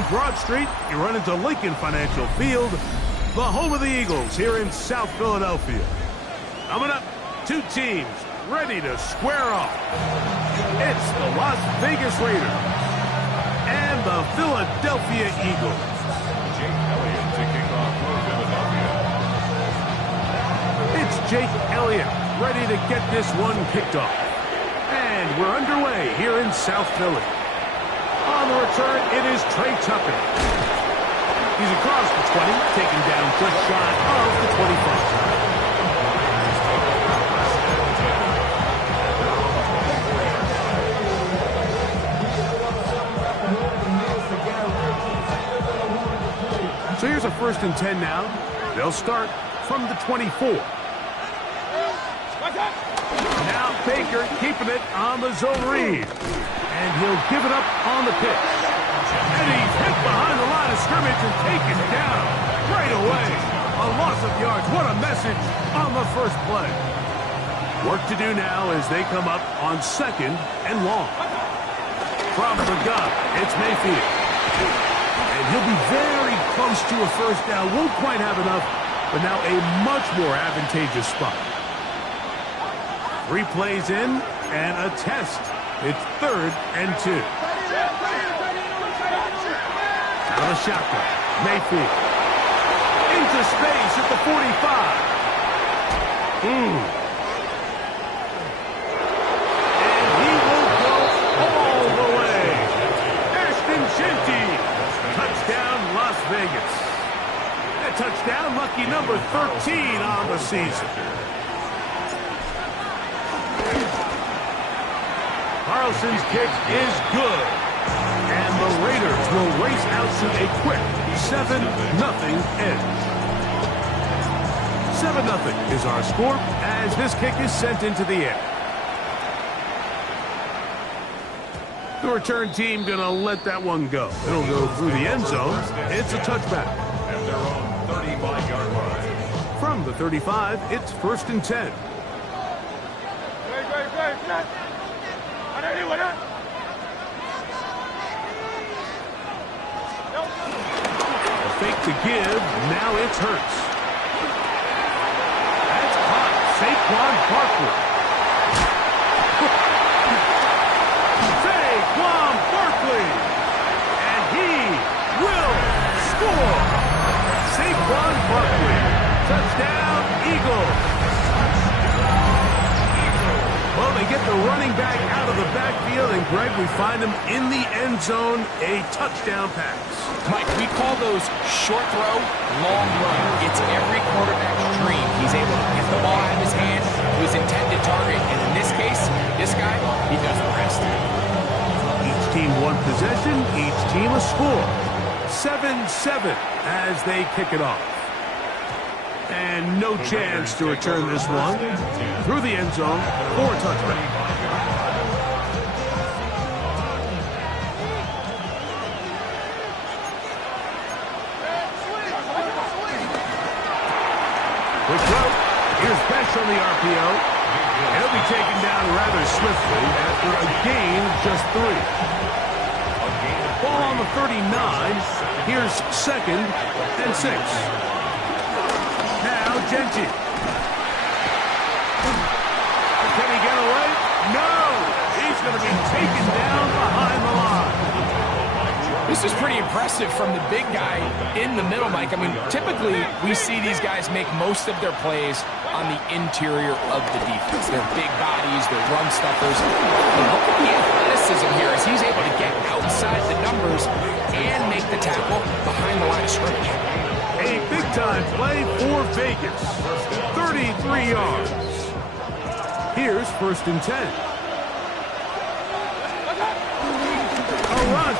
Along Broad Street, you run into Lincoln Financial Field, the home of the Eagles here in South Philadelphia. Coming up, two teams ready to square off. It's the Las Vegas Raiders and the Philadelphia Eagles. Jake Elliott to kick off for Philadelphia. It's Jake Elliott ready to get this one kicked off. And we're underway here in South Philly. On the return, it is Trey Tucker. He's across the 20, taking down just shy of the 25. So here's a 1st and 10 now. They'll start from the 24. Now Baker keeping it on the zone read. And he'll give it up on the pitch. And he's hit behind the line of scrimmage and taken down right away. A loss of yards. What a message on the first play. Work to do now as they come up on 2nd and long. From the gun, it's Mayfield. And he'll be very close to a 1st down. Won't quite have enough, but now a much more advantageous spot. 3 plays in and a test. It's 3rd and 2. Out of the shotgun, Mayfield. Into space at the 45. And he will go all the way. Ashton Jeanty. Touchdown, Las Vegas. That touchdown, lucky number 13 on the season. Carlson's kick is good. And the Raiders will race out to a quick 7-0 edge. 7-0 is our score as this kick is sent into the air. The return team going to let that one go. It'll go through the end zone. It's a touchback. At their own 35-yard line. From the 35, it's 1st and 10. A fake to give. Now it's Hurts. That's caught. Saquon Barkley. Saquon Barkley. And he will score. Saquon Barkley. Touchdown, Eagles. Well, they get the running back out of the backfield, and Greg, we find him in the end zone, a touchdown pass. Mike, we call those short throw, long run. It's every quarterback's dream. He's able to get the ball out of his hand to his intended target, and in this case, this guy, he does the rest. Each team one possession, each team a score. 7-7 as they kick it off. And no chance to return this one through the end zone for a touchback. Quick throw. Here's Besh on the RPO. He'll be taken down rather swiftly after a gain of just 3. Ball on the 39. Here's 2nd and 6. Now Jeanty. Can he get away? No! He's going to be taken down behind the line. This is pretty impressive from the big guy in the middle, Mike. I mean, typically we see these guys make most of their plays on the interior of the defense. They're big bodies, they're run stuffers. But look at the athleticism here as he's able to get outside the numbers and make the tackle behind the line of scrimmage. A big-time play for Vegas. 33 yards. Here's 1st and 10. A run.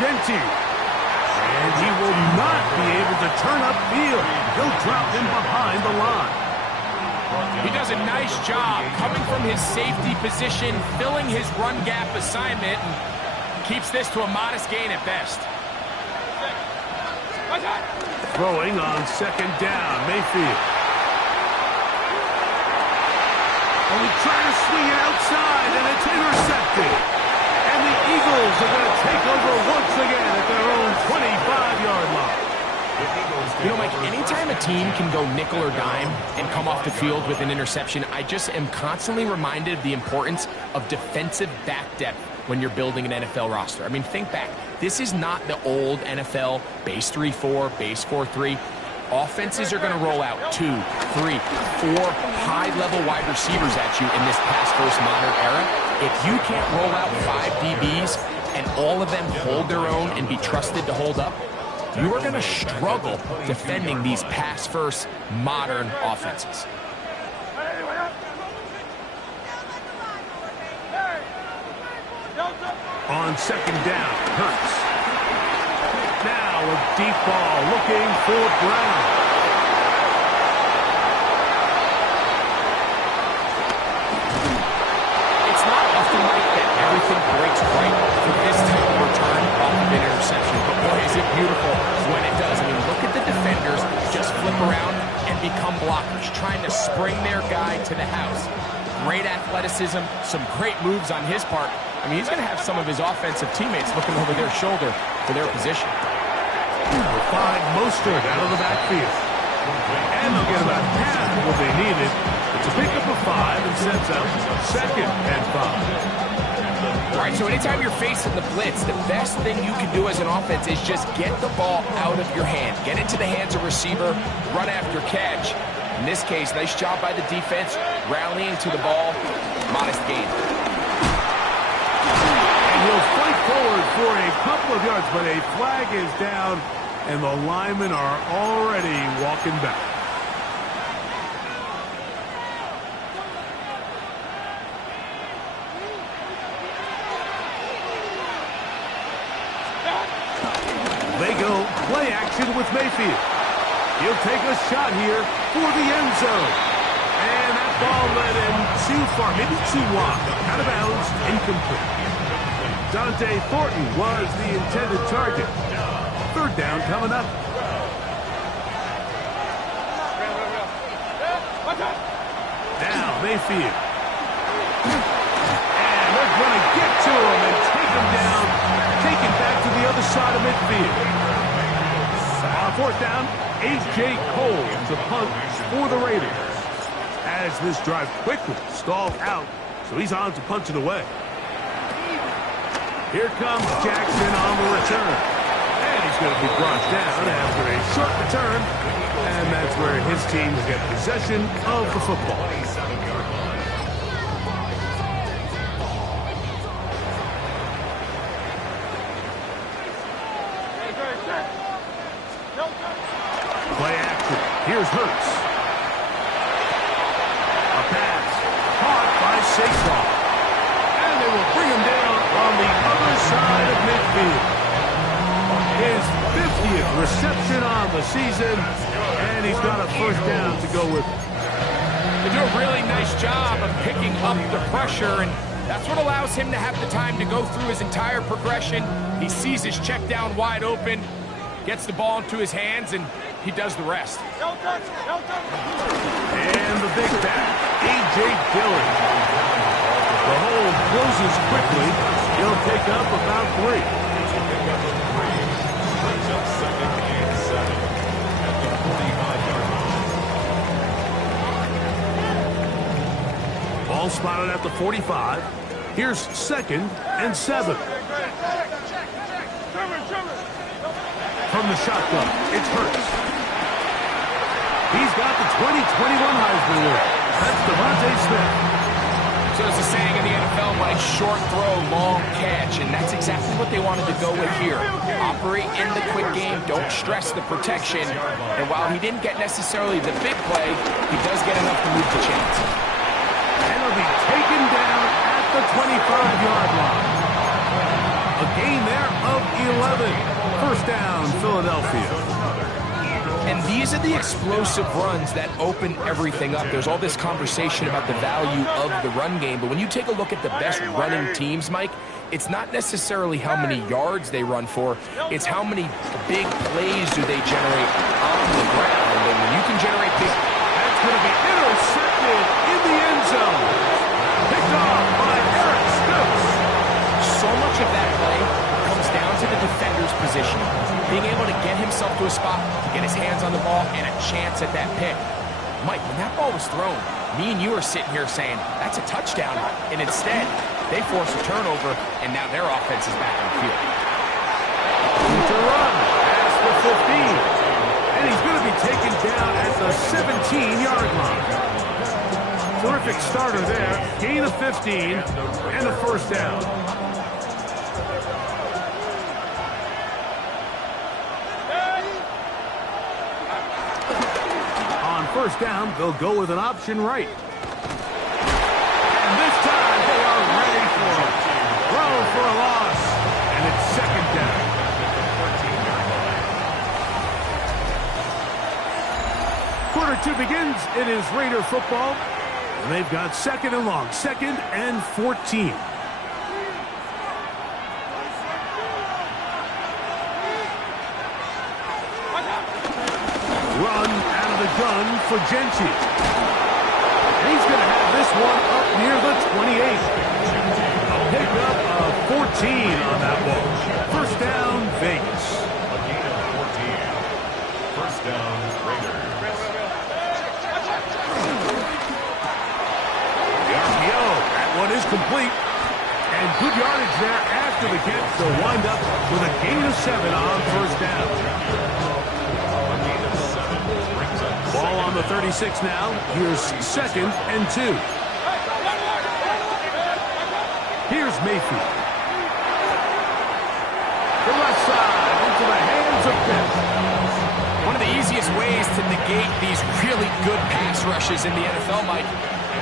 Jeanty. And he will not be able to turn upfield. He'll drop him behind the line. He does a nice job coming from his safety position, filling his run gap assignment, and keeps this to a modest gain at best. Throwing on 2nd down, Mayfield. Only trying to swing it outside, and it's intercepted. And the Eagles are going to take over once again at their own team can go nickel or dime and come off the field with an interception, I just am constantly reminded of the importance of defensive back depth when you're building an NFL roster. I mean, think back. This is not the old NFL base 3-4, base 4-3. Offenses are going to roll out 2, 3, 4 high-level wide receivers at you in this pass-first modern era. If you can't roll out 5 DBs and all of them hold their own and be trusted to hold up, you are going to struggle defending these pass-first modern offenses. On second down, Hurts. Now a deep ball looking for Brown. It's not often like that everything breaks right for this type of return off of an interception. But boy, is it beautiful when it does. I mean, look at the defenders just flip around and become blockers, trying to spring their guy to the house. Great athleticism, some great moves on his part. I mean, he's going to have some of his offensive teammates looking over their shoulder for their position. They'll find Mostert out of the backfield. And they'll get about half of what they needed. It's a pickup of 5 and sets up 2nd and 5. All right, so anytime you're facing the blitz, the best thing you can do as an offense is just get the ball out of your hand. Get into the hands of receiver, run after catch. In this case, nice job by the defense, rallying to the ball, modest gain. And he'll fight forward for a couple of yards, but a flag is down, and the linemen are already walking back. They go play action with Mayfield. He'll take a shot here for the end zone. And that ball led him too far, maybe too wide. Out of bounds, incomplete. Dante Thornton was the intended target. 3rd down coming up. Now Mayfield. And they're going to get to him and take him down. Take it back to the other side of midfield. On 4th down, A.J. Cole to punt for the Raiders. As this drive quickly stalled out, so he's on to punch it away. Here comes Jackson on the return. And he's going to be brought down after a short return. And that's where his team will get possession of the football. Play action. Here's Hurts. A pass. Caught by Saquon. And they will bring him down on the other side of midfield. His 50th reception on the season. And he's got a 1st down to go with it. They do a really nice job of picking up the pressure, and that's what allows him to have the time to go through his entire progression. He sees his check down wide open, gets the ball into his hands, and he does the rest. And the big back, A.J. Dillon. The hole closes quickly. He'll pick up about 3. Brings up 2nd and 7 at the 45-yard line. Ball spotted at the 45. Here's 2nd and 7. From the shotgun, it's Hurts. He's got the 2021 Heisman winner. That's Devontae Smith. So there's a saying in the NFL, Mike, short throw, long catch, and that's exactly what they wanted to go with here. Operate in the quick game, don't stress the protection, and while he didn't get necessarily the big play, he does get enough to move the chains. And he'll be taken down at the 25-yard line. A gain there of 11. 1st down, Philadelphia. And these are the explosive runs that open everything up. There's all this conversation about the value of the run game, but when you take a look at the best running teams, Mike, it's not necessarily how many yards they run for, it's how many big plays do they generate on the ground. And when you can generate big... That's going to be intercepted in the end zone. Picked off by Eric Stokes. So much of that play comes down to the defender's position. being able to get himself to a spot, get his hands on the ball, and a chance at that pick. Mike, when that ball was thrown, me and you are sitting here saying, that's a touchdown. And instead, they force a turnover, and now their offense is back on the field. To run past the 15. And he's going to be taken down at the 17-yard line. Terrific starter there. Gain of 15 and a first down. On first down, they'll go with an option right. And this time they are ready for it. Throw for a loss. And it's second down. Quarter two begins. It is Raider football. And they've got second and long. Second and 14. Run out of the gun for Gentry. And he's going to have this one up near the 28. A pickup of 14 on that ball. First down, Vegas. A gain of 14. First down, Raiders. The RPO. That one is complete. And good yardage there after the catch. They'll wind up with a gain of 7 on first down. Ball on the 36 now. Here's second and 2. Here's Mayfield. The left side into the hands of Pitt. One of the easiest ways to negate these really good pass rushes in the NFL, Mike,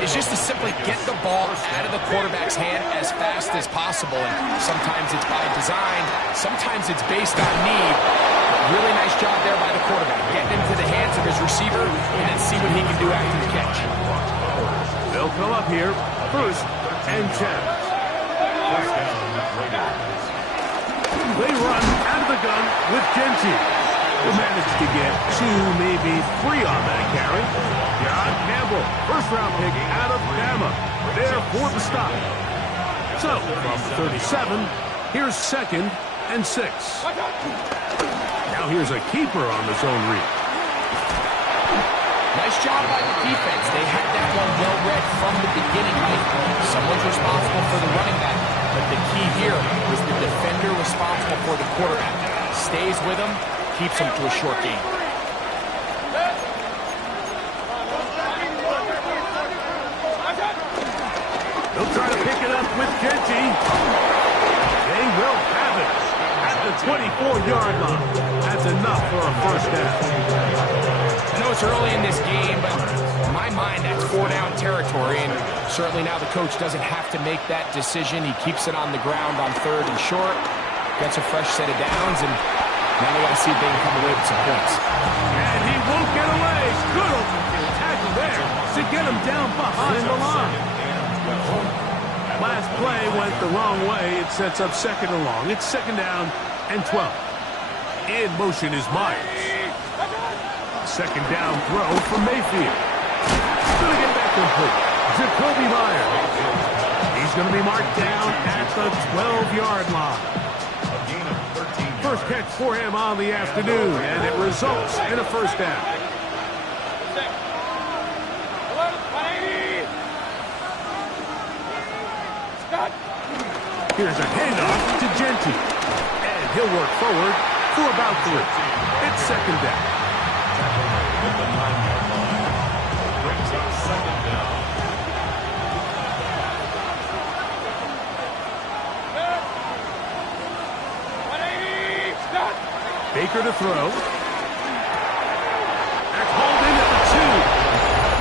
is just to simply get the ball out of the quarterback's hand as fast as possible. And sometimes it's by design, sometimes it's based on need. Really nice job there by the quarterback, getting into the hands of his receiver and then see what he can do after the catch. They'll come up here, first and 10. They run out of the gun with Gentry. Will manage to get 2, maybe 3 on that carry. John Campbell, first-round pick out of Bama, there for the stop. So, from 37, here's second and 6. Now here's a keeper on the zone read. Nice job by the defense. They had that one well read from the beginning, Mike. Someone's responsible for the running back, but the key here was the defender responsible for the quarterback. Stays with him, keeps him to a short game. They'll try to pick it up with Gentry. They will have it at the 24-yard line. That's enough for a first down. I know it's early in this game, but in my mind, that's 4-down territory, and certainly now the coach doesn't have to make that decision. He keeps it on the ground on third and short, gets a fresh set of downs, and now they got to see if they can come away with some points. And he won't get away. Good open field tackle there to get him down behind the line. Last play went the wrong way. It sets up second and long. It's second down and 12. In motion is Myers. Second down throw from Mayfield. Going to get that complete. Jacoby Myers. He's going to be marked down at the 12-yard line. First catch for him on the afternoon, and it results in a first down. Here's a handoff to Gentry. And he'll work forward for about 3. It's second down. At the 9-yard line. Brings up second down. Baker to throw. That's hauled in at the 2.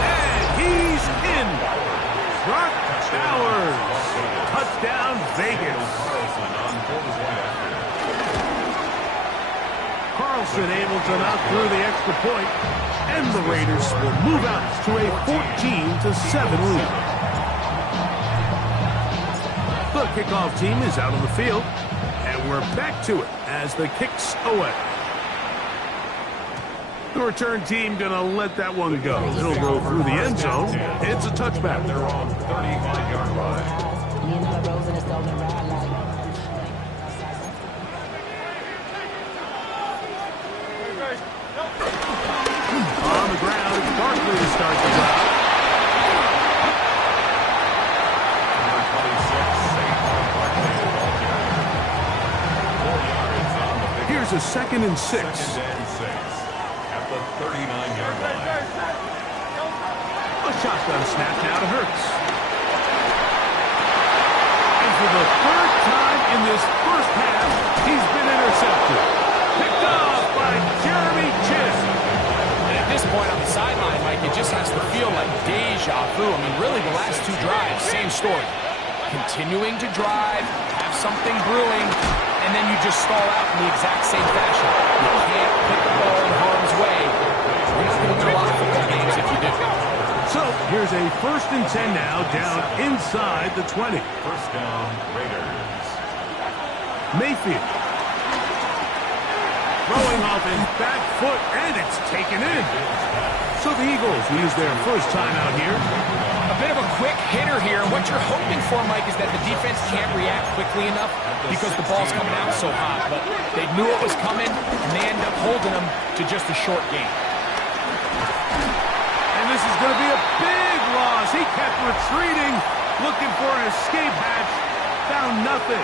And he's in. Brock Bowers. Touchdown, Vegas. Carlson able to knock through the extra point, and the Raiders will move out to a 14-7 lead. The kickoff team is out on the field, and we're back to it as the kick's away. The return team gonna let that one go. It'll go through the end zone. It's a touchback. They're on the 35-yard line. start the drive. Number 26, Saint Barkley, the ball carrier. 4 yards on the big Here's a 2nd and 6. second and 6 at the 39-yard line. A shotgun snap now to Hurts. And for the 3rd time in this first half, he's been intercepted. Picked off by Jeremy Chinn. And at this point on the sideline, Mike, it just has to feel like deja vu. I mean, really, the last 2 drives, same story. Continuing to drive, have something brewing, and then you just stall out in the exact same fashion. You can't put the ball in harm's way. You're not going to win a lot of football games if you do. So here's a 1st and 10 now, down inside the 20. First down, Raiders. Mayfield. Throwing off his back foot, and it's taken in. So the Eagles use their first time out here. A bit of a quick hitter here. What you're hoping for, Mike, is that the defense can't react quickly enough because the ball's coming out so hot. But they knew it was coming, and they end up holding them to just a short game. And this is going to be a big loss. He kept retreating, looking for an escape hatch. Found nothing.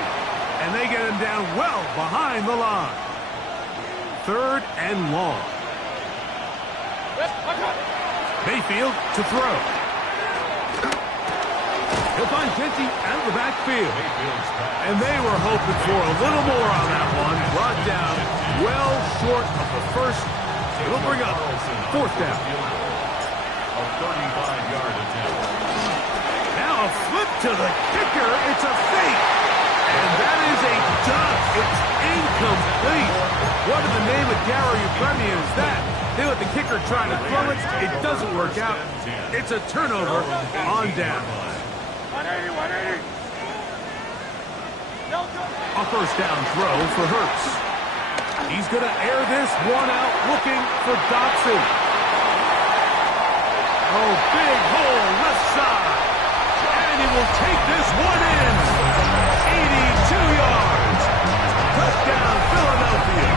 And they get him down well behind the line. 3rd and long. Mayfield to throw. He'll find Kenty out of the backfield. And they were hoping for a little more on that one. Brought down well short of the first. It'll bring up 4th down. A 35-yard attempt. Now a flip to the kicker. It's a fake. And that is a duck. It's incomplete. What in the name of Gary Premier is that? They let the kicker try to throw it. It doesn't work out. It's a turnover on down. A 1st down throw for Hurts. He's going to air this one out, looking for Dotson. Oh, big hole left side. And he will take this one in. 82 yards. Touchdown, Philadelphia.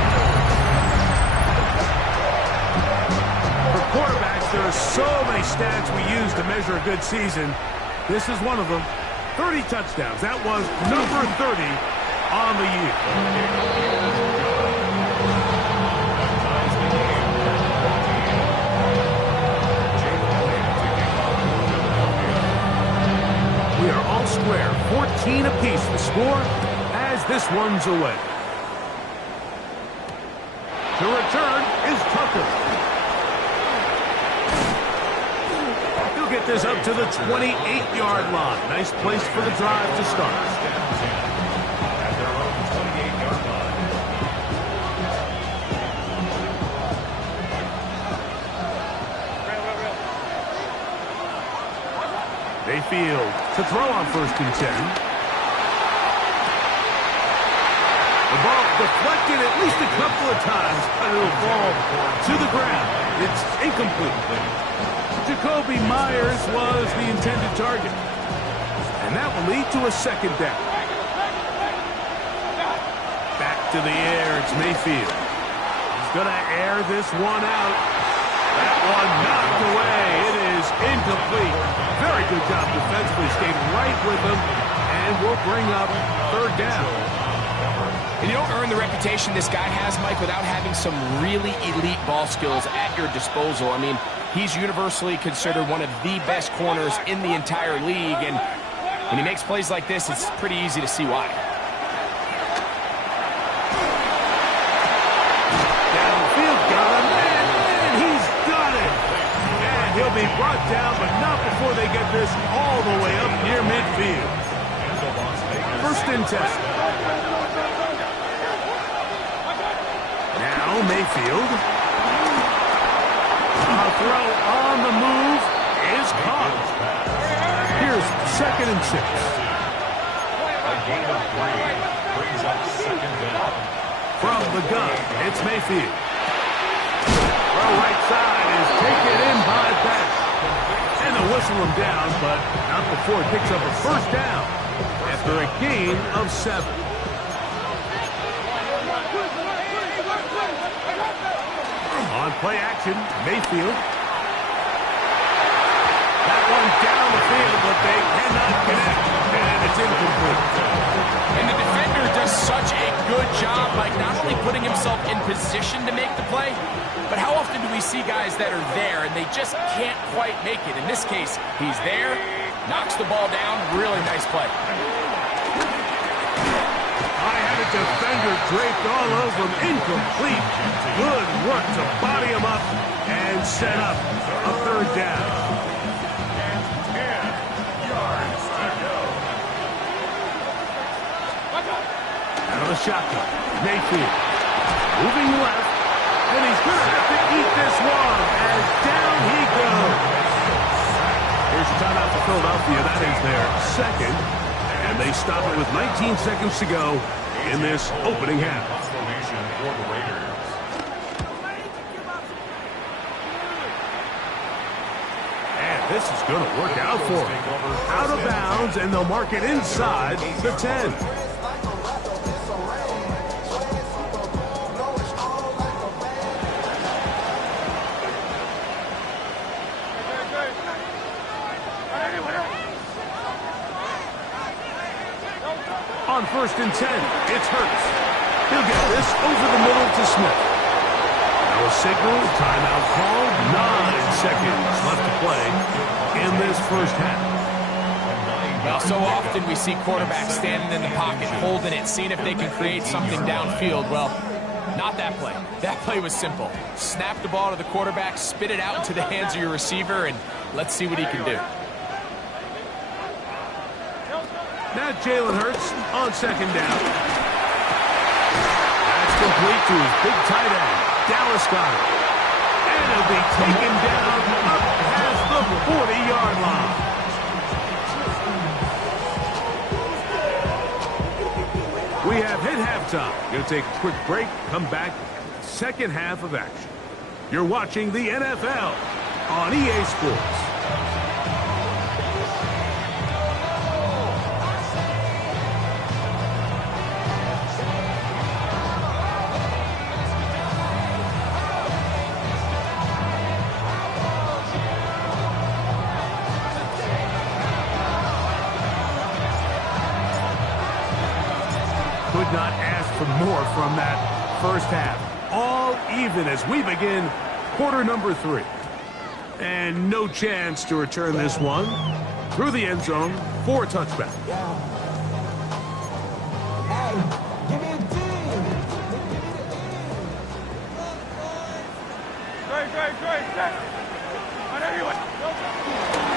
For quarterbacks, there are so many stats we use to measure a good season. This is one of them. 30 touchdowns. That was number 30 on the year. We are all square. 14 apiece the score as this one's away. To return is Tucker. He'll get this up to the 28-yard line. Nice place for the drive to start. At their own 28-yard line. Mayfield to throw on 1st and 10. The ball deflected at least a couple of times, but it'll fall to the ground. It's incomplete. Jacoby Myers was the intended target. And that will lead to a 2nd down. Back to the air, it's Mayfield. He's going to air this one out. That one knocked away. It is incomplete. Very good job defensively. Stayed right with him. And will bring up 3rd down. And you don't earn the reputation this guy has, Mike, without having some really elite ball skills at your disposal. I mean, he's universally considered one of the best corners in the entire league. And when he makes plays like this, it's pretty easy to see why. Downfield got him, and he's got it. And he'll be brought down, but not before they get this all the way up near midfield. 1st and 10. Now Mayfield. A throw on the move is caught. Here's 2nd and 6. A gain of 3 brings up 2nd down. From the gun, it's Mayfield. Throw right side is taken in by Beck. And they'll whistle him down, but not before it picks up a 1st down after a gain of 7. On play action, Mayfield. they cannot connect, and it's incomplete. And the defender does such a good job, like not only putting himself in position to make the play, but how often do we see guys that are there and they just can't quite make it? In this case, he's there, knocks the ball down, really nice play. I had a defender draped all over him, incomplete. Good work to body him up and set up a third down. Out of the shotgun, Mayfield moving left, and he's going to have to eat this one as down he goes. Here's a timeout for Philadelphia. That is their second, and they stop it with 19 seconds to go in this opening half. Formation for the Raiders. And this is going to work out for them. Out of bounds, and they'll mark it inside the 10. On 1st and 10, it's Hurts. He'll get this over the middle to Smith. Now a signal, timeout called, 9 seconds left to play in this first half. Well, so often we see quarterbacks standing in the pocket, holding it, seeing if they can create something downfield. Well, not that play. That play was simple. Snap the ball to the quarterback, spit it out into the hands of your receiver, and let's see what he can do. Now Jalen Hurts on 2nd down. That's complete to his big tight end, Dallas Goedert. And he'll be taken down up past the 40-yard line. We have hit halftime. Going to take a quick break, come back, second half of action. You're watching the NFL on EA Sports. Could not ask for more from that first half. All even as we begin quarter number 3. And no chance to return this one through the end zone for a touchback.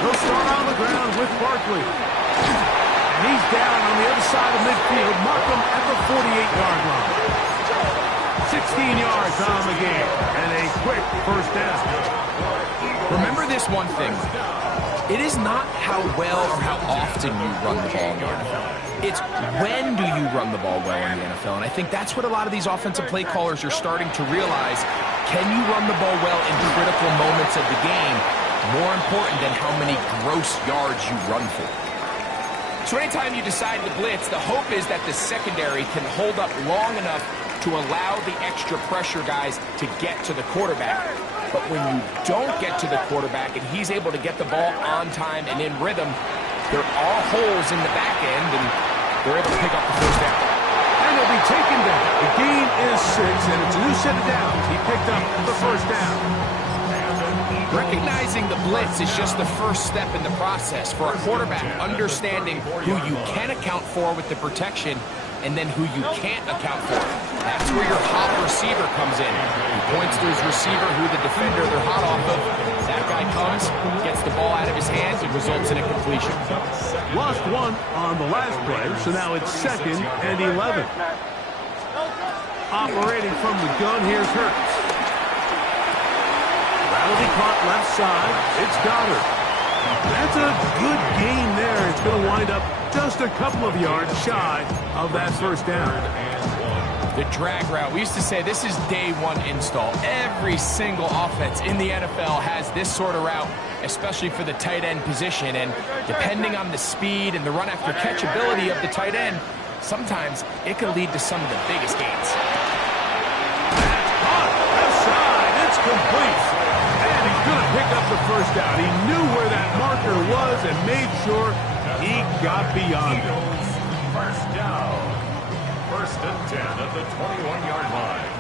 He'll start on the ground with Barkley. And he's down on the other side of midfield. Mark him at the 48-yard line. 16 yards on the game. And a quick first down. Remember this one thing. It is not how well or how often you run the ball in the NFL. It's when do you run the ball well in the NFL. And I think that's what a lot of these offensive play callers are starting to realize. Can you run the ball well in critical moments of the game? More important than how many gross yards you run for. So anytime you decide to blitz, the hope is that the secondary can hold up long enough to allow the extra pressure guys to get to the quarterback. But when you don't get to the quarterback and he's able to get the ball on time and in rhythm, there are holes in the back end, and they're able to pick up the first down. And he'll be taken down. The gain is 6, and it's a new set of downs. He picked up the first down. Recognizing the blitz is just the first step in the process for a quarterback, understanding who you can account for with the protection and then who you can't account for. That's where your hot receiver comes in. He points to his receiver, who the defender they're hot off of. That guy comes, gets the ball out of his hands, and results in a completion. Lost one on the last play, so now it's 2nd and 11. Operating from the gun, here's Hurts. That'll be caught left side. It's Goddard. That's a good gain there. It's going to wind up just a couple of yards shy of that first down. The drag route. We used to say this is day one install. Every single offense in the NFL has this sort of route, especially for the tight end position. And depending on the speed and the run after catch ability of the tight end, sometimes it can lead to some of the biggest gains. That's caught left side. It's complete. And he's going to pick up the first first down. He knew where that marker was and made sure he got beyond it. First down. First and 10 at the 21-yard line.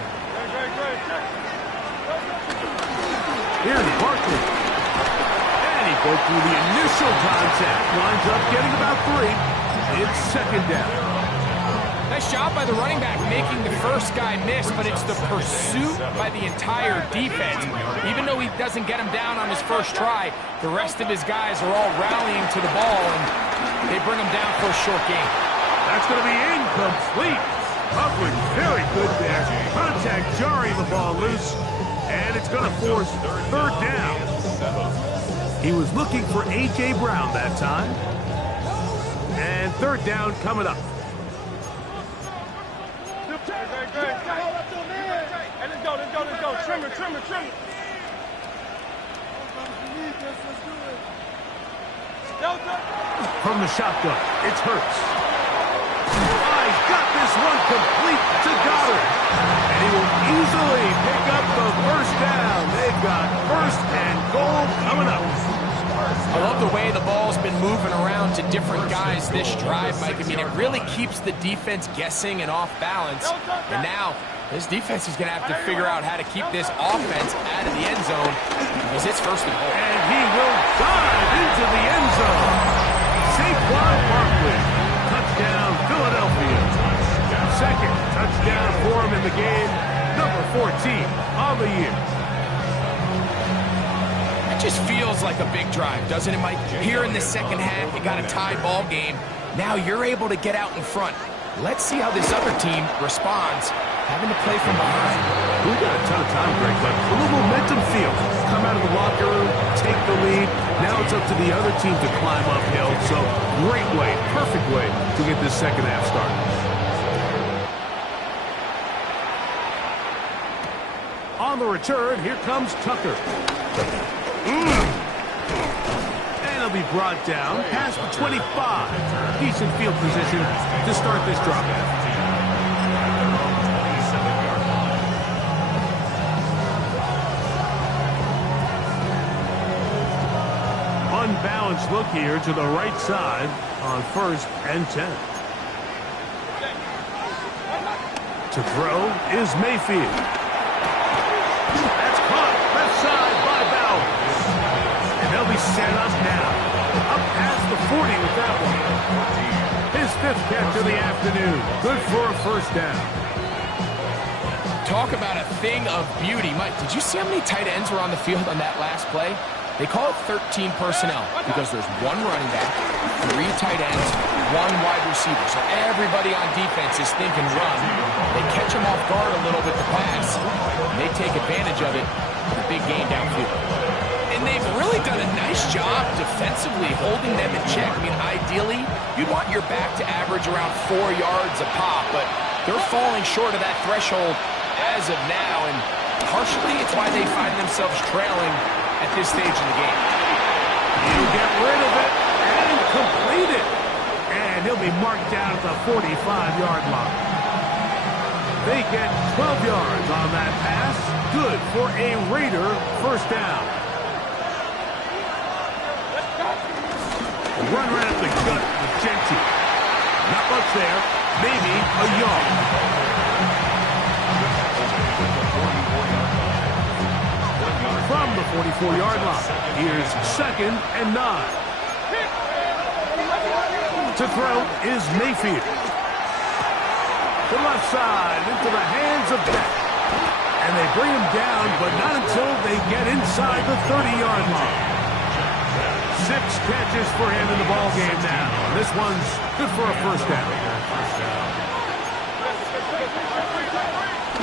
Here's Barkley. And he broke through the initial contact. Winds up getting about 3. It's second down. Nice job by the running back making the first guy miss, but it's the pursuit by the entire defense. Even though he doesn't get him down on his first try, the rest of his guys are all rallying to the ball, and they bring him down for a short gain. That's going to be incomplete. Upward, very good there. Contact jarring the ball loose, and it's going to force third down. He was looking for A.J. Brown that time. And third down coming up. Let's go. Trim it. From the shotgun, it's Hurts. He's got this one complete to Goddard. And he will easily pick up the first down. They've got first and goal coming up. I love the way the ball's been moving around to different guys this drive, Mike. I mean, it really keeps the defense guessing and off balance. And now, this defense is going to have to figure out how to keep this offense out of the end zone because it's first and goal. And he will dive into the end zone. Saquon Barkley. Touchdown, Philadelphia. Second touchdown for him in the game. Number 14 on the year. It just feels like a big drive, doesn't it, Mike? Here in the second half, you got a tied ball game. Now you're able to get out in front. Let's see how this other team responds, having to play from behind. We've got a ton of time, Greg, but a little momentum feel. Come out of the locker room, take the lead. Now it's up to the other team to climb uphill. So great way, perfect way to get this second half started. On the return, here comes Tucker. And he'll be brought down past the 25. Decent field position to start this drive. Unbalanced look here to the right side on first and 10. To throw is Mayfield. That's caught left side by Bowers. And they'll be set up now. Up past the 40 with that one. His fifth catch of the afternoon. Good for a first down. Talk about a thing of beauty. Mike, did you see how many tight ends were on the field on that last play? They call it 13 personnel because there's one running back, 3 tight ends, 1 wide receiver. So everybody on defense is thinking run. They catch them off guard a little with the pass. And they take advantage of it with a big gain downfield. And they've really done a nice job defensively holding them in check. I mean, ideally, you'd want your back to average around 4 yards a pop, but they're falling short of that threshold as of now. And partially, it's why they find themselves trailing at this stage in the game. He'll get rid of it and complete it. And he'll be marked down at the 45-yard line. They get 12 yards on that pass. Good for a Raider first down. Run right up the gut with Genty. Not much there. Maybe a yard. From the 44-yard line, here's second and 9. To throw is Mayfield. To left side, into the hands of Beck. And they bring him down, but not until they get inside the 30-yard line. 6 catches for him in the ballgame now. This one's good for a first down.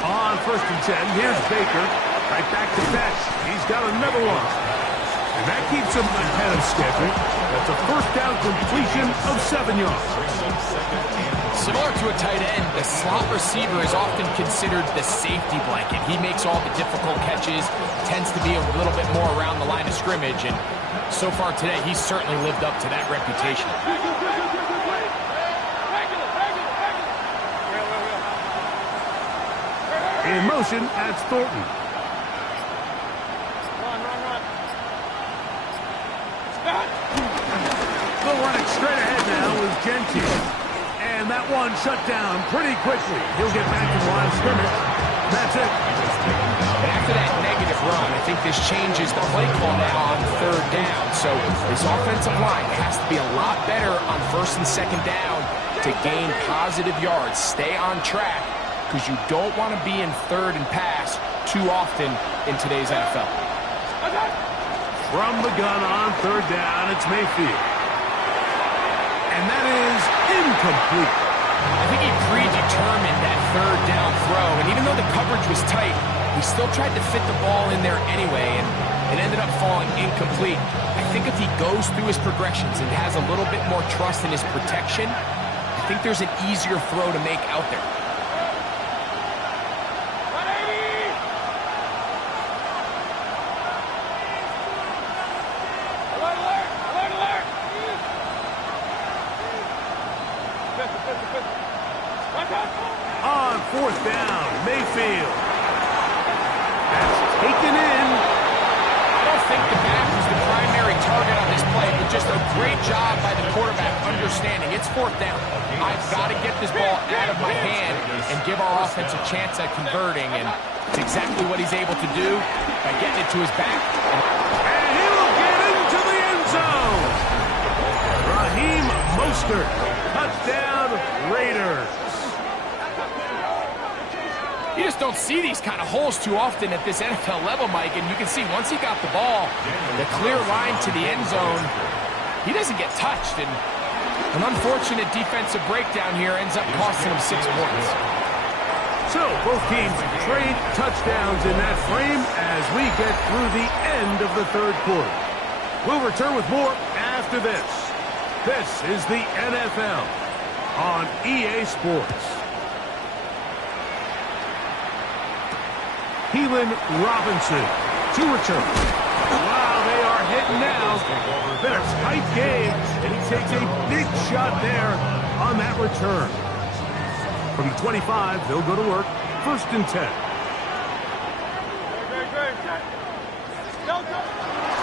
On first and 10, here's Baker. Right back to Beck. He's got another one. And that keeps him ahead of schedule. That's a first down completion of 7 yards. Similar to a tight end, the slot receiver is often considered the safety blanket. He makes all the difficult catches, tends to be a little bit more around the line of scrimmage, and so far today, he's certainly lived up to that reputation. In motion, that's Thornton. Gentry. And that one shut down pretty quickly. He'll get back to the line of scrimmage. That's it. And after that negative run, I think this changes the play call now on third down. So this offensive line has to be a lot better on first and second down to gain positive yards. Stay on track because you don't want to be in third and pass too often in today's NFL. From the gun on third down, it's Mayfield. And that is incomplete. I think he predetermined that third down throw, and even though the coverage was tight, he still tried to fit the ball in there anyway, and it ended up falling incomplete. I think if he goes through his progressions and has a little bit more trust in his protection, I think there's an easier throw to make out there. On fourth down, Mayfield. That's taken in. I don't think the back was the primary target on this play, but just a great job by the quarterback understanding it's fourth down. I've got to get this ball out of my hand and give our offense a chance at converting, and it's exactly what he's able to do by getting it to his back. And he will get into the end zone. Raheem Mostert. Touchdown, Raiders. You just don't see these kind of holes too often at this NFL level, Mike, and you can see once he got the ball, the clear line to the end zone, he doesn't get touched, and an unfortunate defensive breakdown here ends up costing him 6 points. So both teams trade touchdowns in that frame as we get through the end of the third quarter. We'll return with more after this. This is the NFL on EA Sports. Keelan Robinson to return. Wow, they are hitting now. Been a tight game, and he takes a big shot there on that return. From the 25, they'll go to work. First and 10.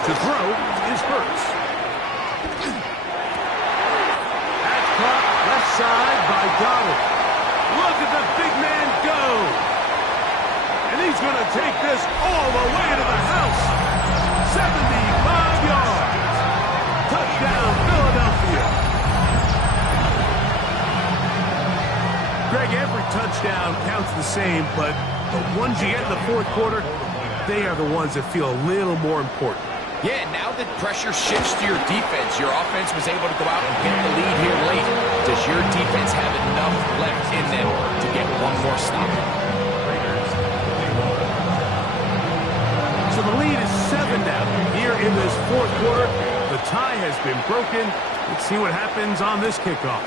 To throw is Hurts. That's caught left side by Goddard. Look at the big man go. And he's going to take this all the way to the house. 75 yards. Touchdown, Philadelphia. Greg, every touchdown counts the same, but the ones you get in the fourth quarter, they are the ones that feel a little more important. Yeah, now that pressure shifts to your defense, your offense was able to go out and get the lead here late. Does your defense have enough left in them to get one more stop? So the lead is 7 now here in this fourth quarter. The tie has been broken. Let's see what happens on this kickoff.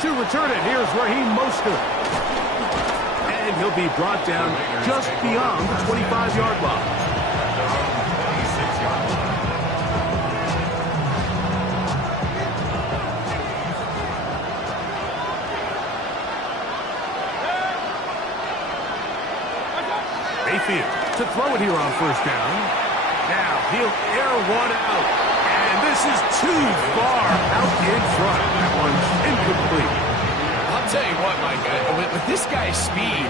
To return it, here's Raheem Mostert. And he'll be brought down just beyond the 25-yard line. Mayfield to throw it here on first down. Now he'll air one out. And this is too far out in front. That one's incomplete. I'll tell you what, Mike, with this guy's speed,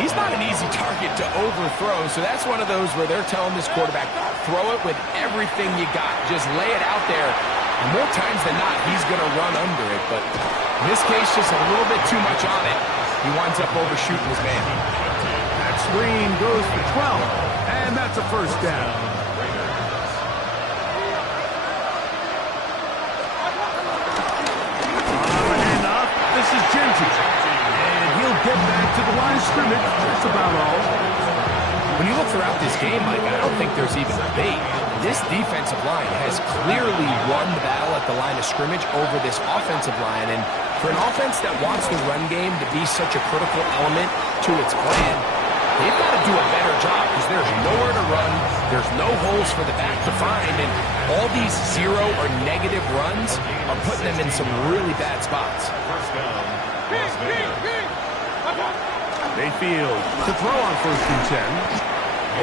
he's not an easy target to overthrow. So that's one of those where they're telling this quarterback, throw it with everything you got. Just lay it out there. And more times than not, he's going to run under it. But in this case, just a little bit too much on it. He winds up overshooting his man. That screen goes for 12. And that's a first down. This is Gentry, and he'll get back to the line of scrimmage. That's about all. When you look throughout this game, Mike, I don't think there's even debate. This defensive line has clearly won the battle at the line of scrimmage over this offensive line. And for an offense that wants the run game to be such a critical element to its plan, they've got to do a better job because there's nowhere to run. There's no holes for the back to find. And all these zero or negative runs are putting them in some really bad spots. Mayfield to throw on first and 10.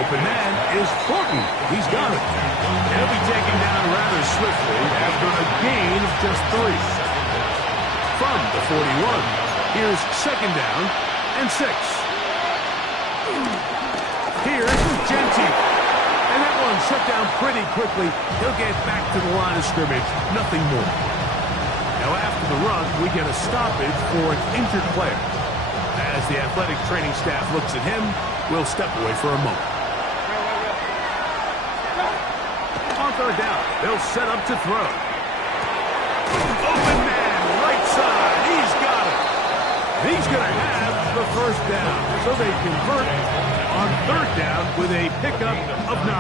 Open man is Thornton. He's got it. He'll be taken down rather swiftly after a gain of just 3. from the 41. Here's second down and 6. Here's Genty. And that one shut down pretty quickly. He'll get back to the line of scrimmage. Nothing more. Now after the run, we get a stoppage for an injured player. As the athletic training staff looks at him, we'll step away for a moment. On third down, they'll set up to throw. Open man, right side. He's got it. He's going to have the first down. So they convert on third down with a pickup of 9.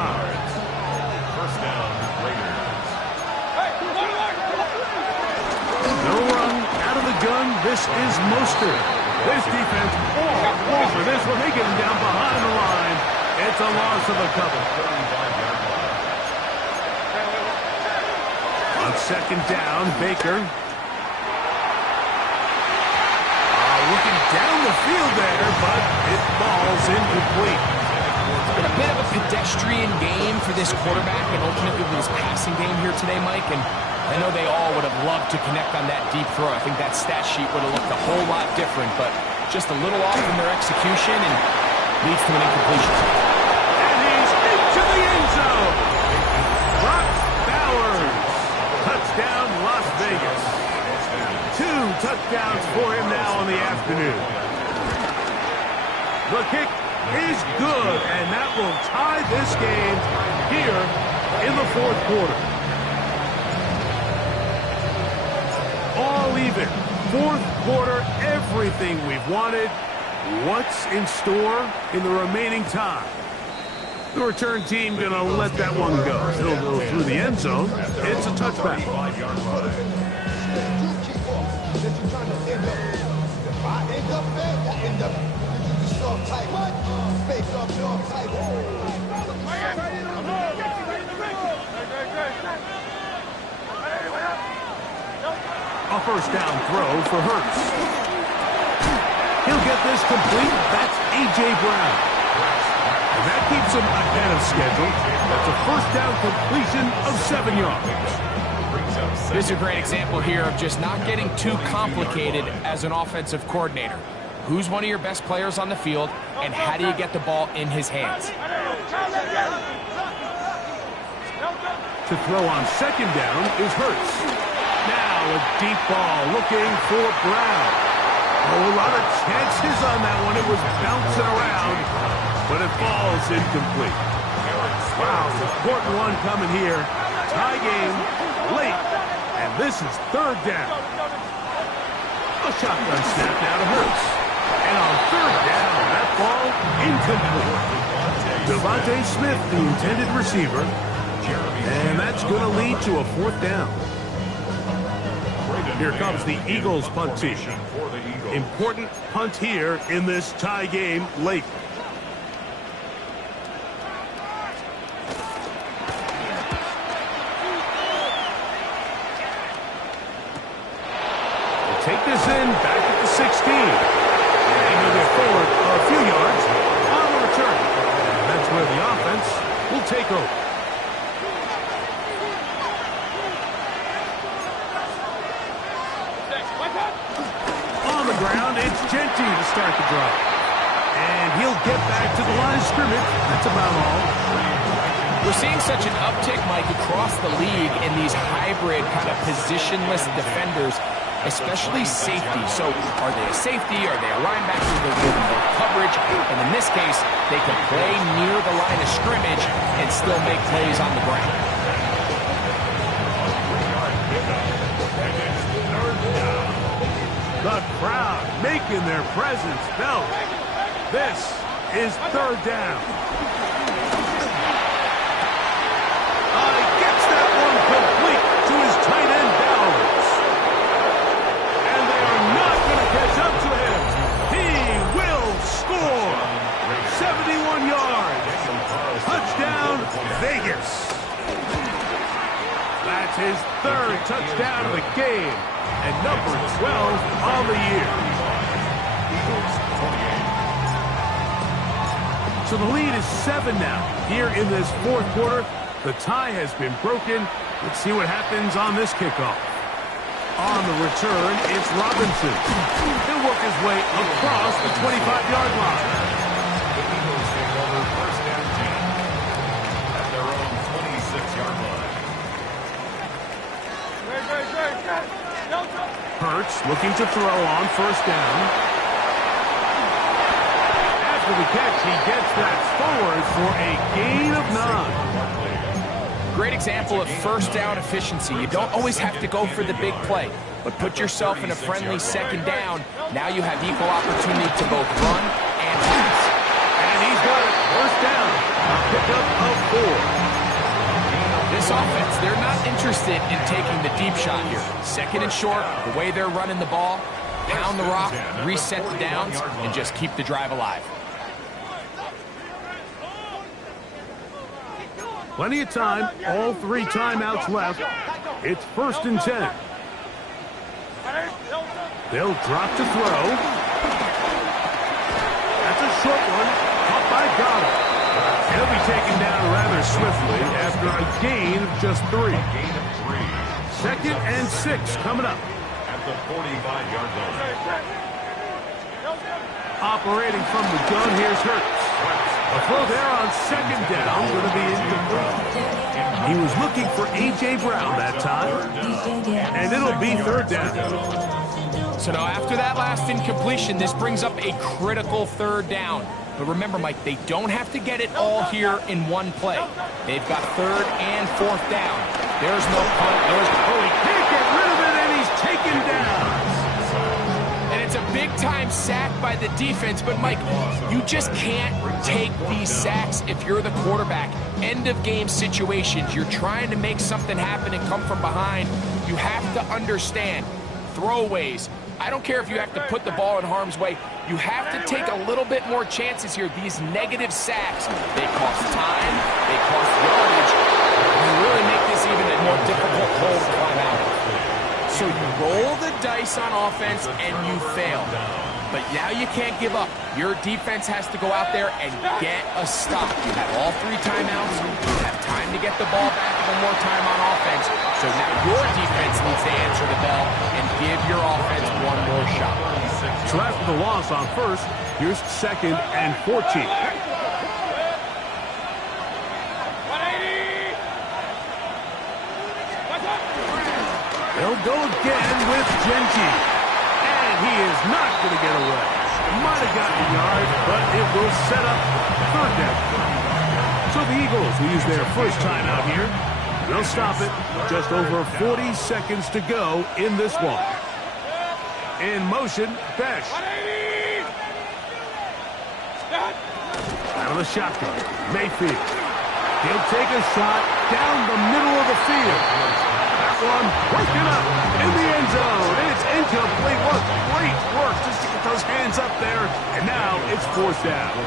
First down, Raiders. No run out of the gun. This is Mostert. This defense all for this one. They get him down behind the line. It's a loss of a couple. On second down, Baker. Looking down the field there, but it falls incomplete. It's been a bit of a pedestrian game for this quarterback and ultimately with his passing game here today, Mike. And I know they all would have loved to connect on that deep throw. I think that stat sheet would have looked a whole lot different, but just a little off in their execution and leads to an incompletion. And he's into the end zone. Brock Bowers. Touchdown, Las Vegas. 2 touchdowns for him now in the afternoon. The kick is good, and that will tie this game here in the fourth quarter. All even. Fourth quarter, everything we've wanted. What's in store in the remaining time? The return team going to let that one go. He'll go through the end zone. It's a touchback. A first down throw for Hurts. He'll get this complete. That's A.J. Brown. And that keeps him ahead of schedule. That's a first down completion of 7 yards. This is a great example here of just not getting too complicated as an offensive coordinator. Who's one of your best players on the field, and how do you get the ball in his hands? To throw on second down is Hurts. Now a deep ball looking for Brown. Oh, a lot of chances on that one. It was bouncing around, but it falls incomplete. Wow, important one coming here. Tie game late, and this is third down. A shotgun snap now to Hurts. And on third down, that ball incomplete. Devontae Smith, the intended receiver, and that's going to lead to a fourth down. Here comes the Eagles punt team. Important punt here in this tie game late. We'll take this in back at the 16. And he'll get forward a few yards on the return. And that's where the offense will take over. Ground, it's Genty to start the drive. And he'll get back to the line of scrimmage. That's about all. We're seeing such an uptick, Mike, across the league in these hybrid kind of positionless defenders, especially safety. So are they a safety? Are they a linebacker? They're doing both coverage. And in this case, they can play near the line of scrimmage and still make plays on the ground. The crowd making their presence felt. This is third down. He gets that one complete to his tight end, Bowers. And they are not going to catch up to him. He will score. 71 yards. Touchdown, Vegas. That's his third touchdown of the game. And number 12 on the year. So the lead is 7 now. Here in this fourth quarter, the tie has been broken. Let's see what happens on this kickoff. On the return, it's Robinson. He'll work his way across the 25-yard line. The Eagles take over first and 10 at their own 26-yard line. Hurts looking to throw on first down. After the catch, he gets that forward for a gain of 9. Great example of first down efficiency. You don't always have to go for the big play, but put yourself in a friendly second down. Now you have equal opportunity to both run and pass. And he's got it. First down. A pickup of 4. This offense, they're not interested in taking the deep shot here. Second and short, the way they're running the ball, pound the rock, reset the downs, and just keep the drive alive. Plenty of time, all 3 timeouts left. It's first and 10. They'll drop to throw. That's a short one, caught by Goddard. He'll be taken down rather swiftly after a gain of just 3. Gain of 3. Second and 6 coming up. At the 45-yard line. Operating from the gun, here's Hurts. A throw there on second down, going to be incomplete. He was looking for A.J. Brown that time, and it'll be third down. So now after that last incompletion, this brings up a critical third down. But remember, Mike, they don't have to get it all here in one play. They've got third and fourth down. There's no punt. He can't get rid of it, and he's taken down. And it's a big-time sack by the defense. But, Mike, you just can't take these sacks if you're the quarterback. End-of-game situations. You're trying to make something happen and come from behind. You have to understand throwaways. I don't care if you have to put the ball in harm's way. You have to take a little bit more chances here. These negative sacks, they cost time, they cost yardage, and really make this even a more difficult hole to climb out of. So you roll the dice on offense and you fail. But now you can't give up. Your defense has to go out there and get a stop. You have all 3 timeouts. You have time to get the ball back one more time on offense. So now your defense needs to answer the bell and give your offense one more shot. So after the loss on first, here's second and 14. They'll go again with Genty. And he is not going to get away. Might have gotten a yard, but it will set up third down. So the Eagles will use their first timeout here. They'll stop it. Just over 40 seconds to go in this one. In motion, Besh. Out of the shotgun, Mayfield. He'll take a shot down the middle of the field. That one working up in the end zone. And it's incomplete. What great work just to get those hands up there. And now it's fourth down.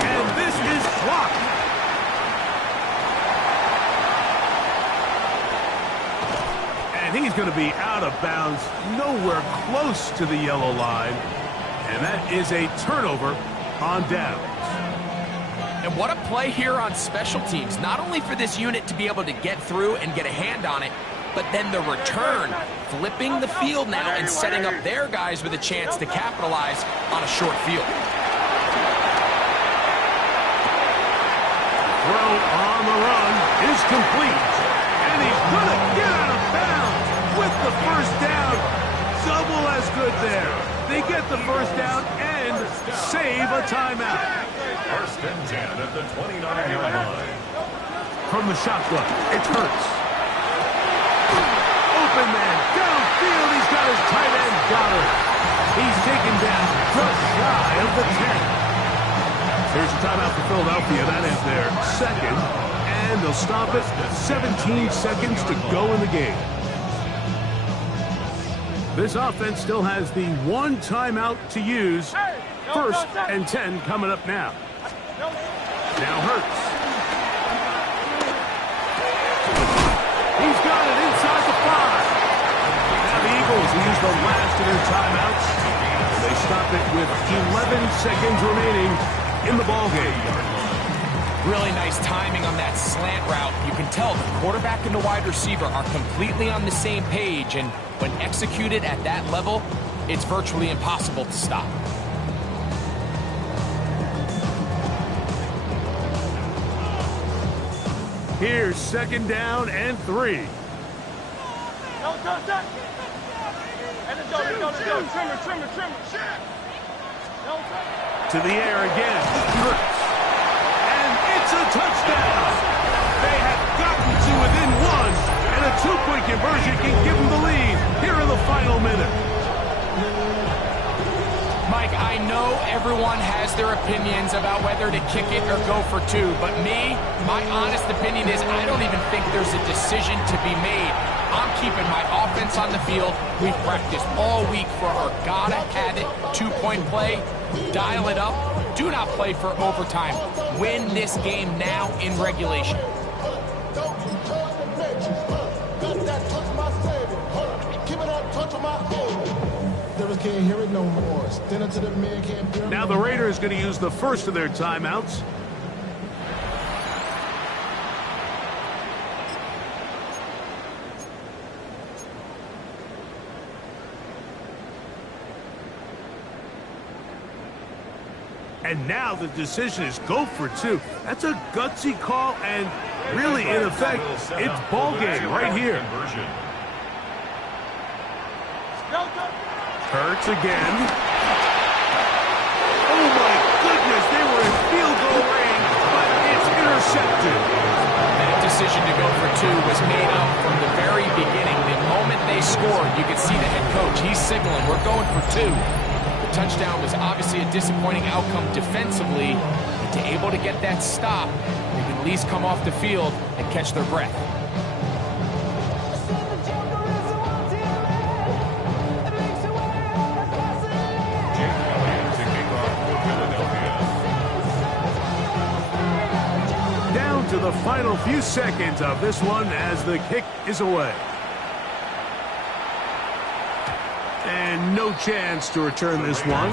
And this is blocked. And he's going to be out of bounds, nowhere close to the yellow line. And that is a turnover on downs. And what a play here on special teams. Not only for this unit to be able to get through and get a hand on it, but then the return, flipping the field now and setting up their guys with a chance to capitalize on a short field. Throw on the run is complete. And he's going to get out of bounds with the first down. Double as good there. They get the first down and save a timeout. First and 10 at the 29-yard line. From the shotgun, it's Hurts. Open man, downfield, he's got his tight end, Goddard. He's taken down just shy of the 10. Here's a timeout for Philadelphia. That is their second, and they'll stop it. 17 seconds to go in the game. This offense still has the one timeout to use. First and 10 coming up now. Now Hurts. He's got it inside the 5. Now the Eagles will use the last of their timeouts. They stop it with 11 seconds remaining in the ballgame. Really nice timing on that slant route. You can tell the quarterback and the wide receiver are completely on the same page, and when executed at that level, it's virtually impossible to stop. Here's 2nd down and 3. And let's go. Trimmer. To the air again. Hurts. And it's a touchdown. They have gotten to within 1, and a 2-point conversion can give them the lead here in the final minute. Mike, I know everyone has their opinions about whether to kick it or go for 2, but my honest opinion is I don't even think there's a decision to be made. I'm keeping my offense on the field. We've practiced all week for our gotta-have-it 2-point play. Dial it up. Do not play for overtime. Win this game now in regulation. Now the Raiders going to use the first of their timeouts. And now the decision is go for 2. That's a gutsy call, and really, in effect, it's ball game right here. Hurts again. Oh, my goodness, they were in field goal range, but it's intercepted. That decision to go for 2 was made up from the very beginning. The moment they scored, you could see the head coach. He's signaling, we're going for 2. The touchdown was obviously a disappointing outcome defensively, but to able to get that stop, they can at least come off the field and catch their breath. Down to the final few seconds of this one as the kick is away. And no chance to return this one.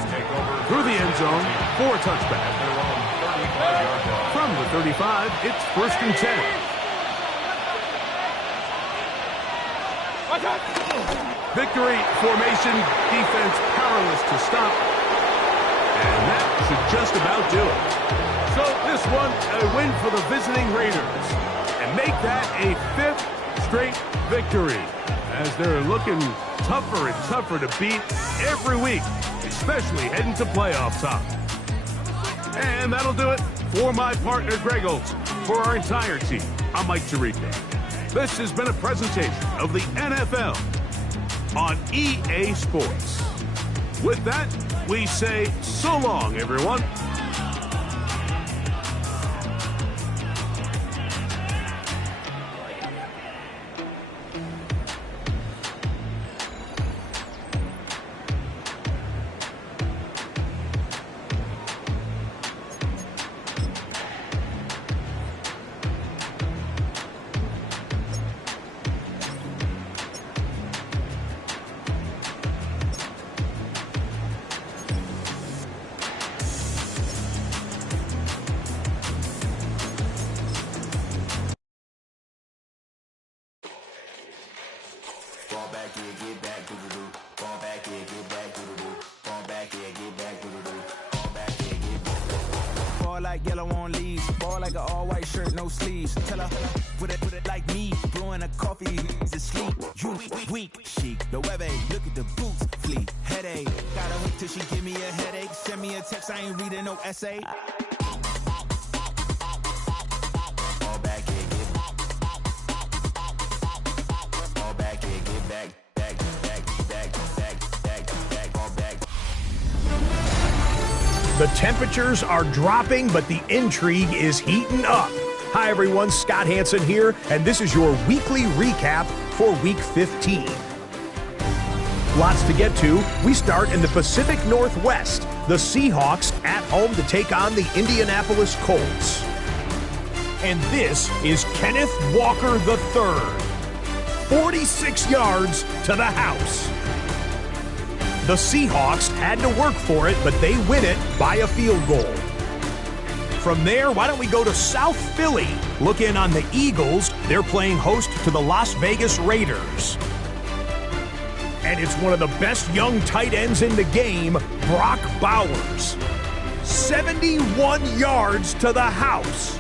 Through the end zone for a touchback. From the 35, it's 1st and 10. Victory formation, defense powerless to stop. And that should just about do it. So this one, a win for the visiting Raiders. And make that a 5th straight victory, as they're looking tougher and tougher to beat every week, especially heading to playoff time. And that'll do it for my partner, Greg Olson. For our entire team, I'm Mike Tirico. This has been a presentation of the NFL on EA Sports. With that, we say so long, everyone. Like yellow on leaves, ball like an all-white shirt, no sleeves. Tell her, put it like me, blowing a coffee, is asleep. You weak, chic, the web look at the boots, fleet, headache. Gotta wait till she give me a headache. Send me a text, I ain't reading no essay. All back here, get back, all back. The temperatures are dropping, but the intrigue is heating up. Hi everyone, Scott Hansen here, and this is your weekly recap for Week 15. Lots to get to. We start in the Pacific Northwest. The Seahawks at home to take on the Indianapolis Colts. And this is Kenneth Walker III. 46 yards to the house. The Seahawks had to work for it, but they win it by a field goal. from there, why don't we go to South Philly? Look in on the Eagles. They're playing host to the Las Vegas Raiders. And it's one of the best young tight ends in the game, Brock Bowers. 71 yards to the house.